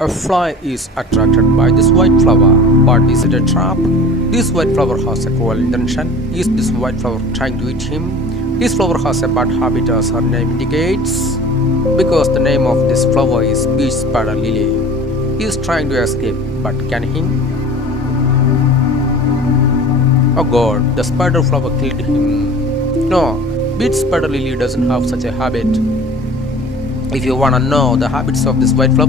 A fly is attracted by this white flower, but is it a trap? This white flower has a cruel intention. Is this white flower trying to eat him? This flower has a bad habit as her name indicates. Because the name of this flower is beach spider lily. He is trying to escape, but can he? Oh god, the spider flower killed him. No, beach spider lily doesn't have such a habit. If you wanna know the habits of this white flower,